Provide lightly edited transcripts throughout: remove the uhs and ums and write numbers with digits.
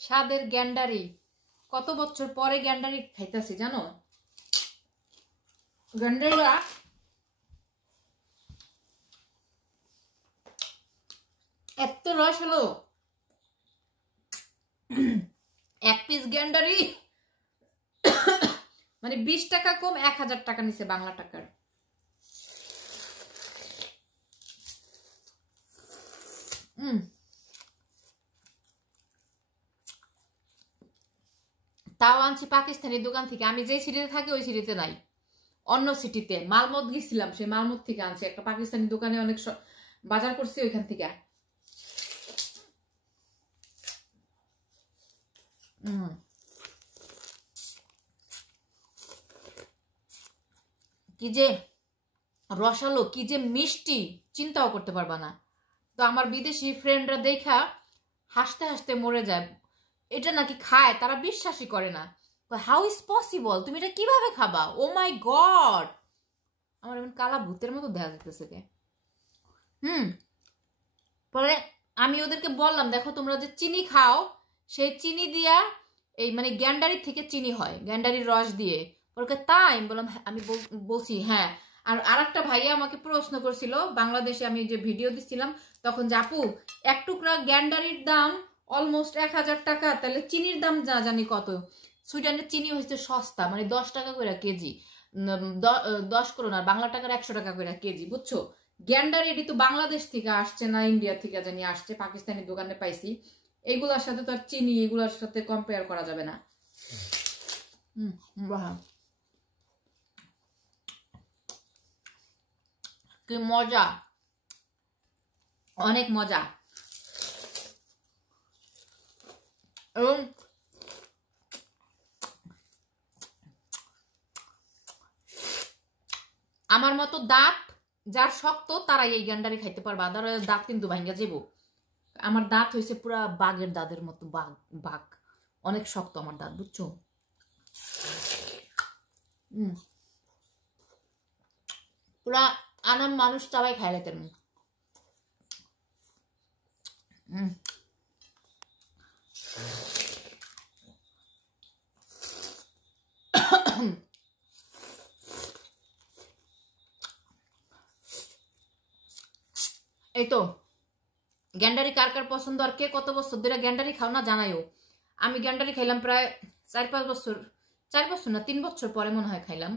স্বাদের গ্যান্ডারি। কত বছর পরে গ্যান্ডারি খাইতেছি জানো। গ্যান্ডারিরা এত রস হলো, এক পিস গ্যান্ডারি মানে 20 টাকা কম 1000 টাকা নিছে বাংলা টাকার। তাও আনছি পাকিস্তানি দোকান থেকে। আমি যে সিটিতে থাকি ওই সিটিতে নাই, অন্য সিটিতে মালমত গেছিলাম, সেই মালমত থেকে আনছি। একটা পাকিস্তানি দোকানে অনেক বাজার করছি ওইখান থেকে। কি যে রসালো, কি যে মিষ্টি, চিন্তাও করতে পারবা না। তো আমার বিদেশি ফ্রেন্ডরা দেখা হাসতে হাসতে মরে যায়। এটা নাকি খায়, তারা বিশ্বাসই করে না। হাউ ইজ পসিবল, তুমি এটা কিভাবে খাবা? ও মাই গড, আমার এমন কালা ভূতের মতো দেখা যেতেছে কে। পরে আমি ওদেরকে বললাম, দেখো তোমরা যে চিনি খাও, সেই চিনি দিয়া এই মানে গ্যান্ডারির থেকে চিনি হয়, গ্যান্ডারির রস দিয়ে। ওকে তাই বললাম, আমি বলছি হ্যাঁ। আর একটা ভাইয়া আমাকে প্রশ্ন করছিল বাংলাদেশে, আমি যে ভিডিও দিচ্ছিলাম তখন, যে আপু এক টুকরা গ্যান্ডারির দাম অলমোস্ট 1000 টাকা, তাহলে চিনির দাম যা জানি কত? সুইডেনের চিনি হচ্ছে সস্তা, মানে 10 টাকা করে কেজি, 10 করোনা বাংলা টাকার 100 টাকা করে কেজি, বুঝছো? গ্যান্ডার এটি তো বাংলাদেশ থেকে আসছে না ইন্ডিয়া থেকে জানি আসছে, পাকিস্তানি দোকানে পাইছি। এগুলোর সাথে তো আর চিনি এগুলোর সাথে কম্পেয়ার করা যাবে না। কি মজা, অনেক মজা। এবং আমার মতো দাঁত যার শক্ত তারাই এই গ্যান্ডারি খাইতে পারবা, দাঁত কিন্তু ভাঙ্গা যাবো। আমার দাঁত হয়েছে পুরা বাঘের দাঁতের মতো, বাঘ অনেক শক্ত আমার দাঁত, বুঝছো? পুরা আনাম মানুষ সবাই খাই লেতেন। এই তো গ্যান্ডারি কার কার পছন্দ, আর কে কত বছর ধরে গ্যান্ডারি খাও না জানাইও। আমি গ্যান্ডারি খাইলাম প্রায় 4-5 বছর, 4 বছর না 3 বছর পরে মনে হয় খাইলাম,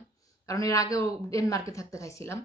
কারণ এর আগেও ডেনমার্কে থাকতে খাইছিলাম।